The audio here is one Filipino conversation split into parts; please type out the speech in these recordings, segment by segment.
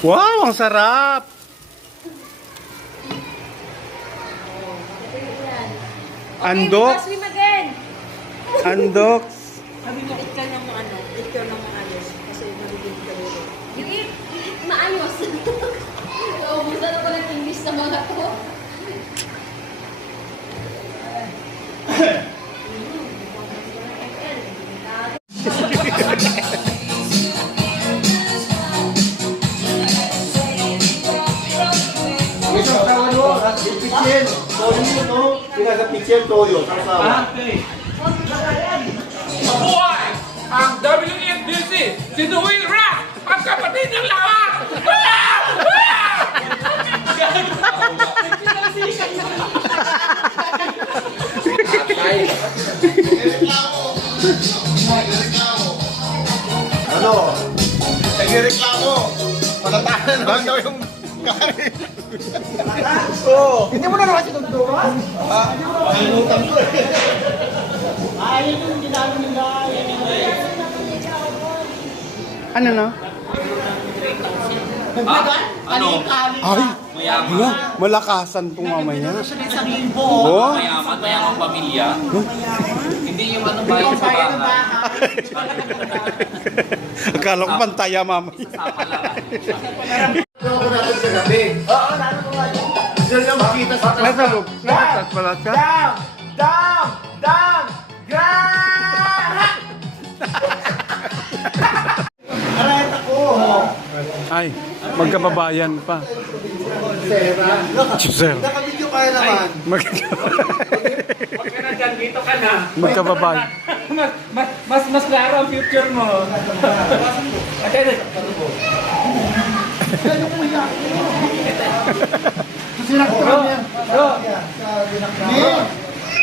Wow, ang sarap! Andok. Okay, swim again. Andok. Sabi mo, eat ka na mo ano. Eat ka na mo ayos. Kasi maligid ka rin. You eat maayos. Naubusan ako ng English sa mga to. Buhay ang WFDC, si Dwayne Rock, ang kapatid ng lahat! Ano? Nagreklamo. Palatahan naman daw yung kain. Oo. Hindi mo na naman sinundukan? Panginotan ko eh. Ayun yung ginagawa nila. Ano na? Ano? Ay, wala. Malakasan tong mamaya. Oh, Mayamang pamilya. Hindi yung ano bayan sa bahay. akala ko pantaya mamaya. Ako natin sa gabi. Oo, natin ko nga yun. Diyan nga makita sa Nasa loob. Nasa pala siya. Dam! Arayat ako. Ay, magkababayan pa. Sera. Sir. Nakabidyo kayo naman. Huwag ka na dyan, dito ka na. Magkababayan. Mas klaro ang future mo.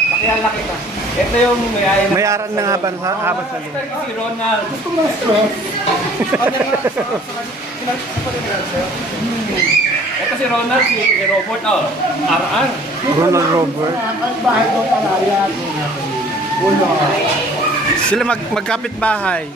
Pakilala kita. Ito yung may Mayaran ng habang sa loob. si Ronald. Ito si Ronald, si Robert. Oh, Araan. Ronald Robert. Sila magkapit bahay.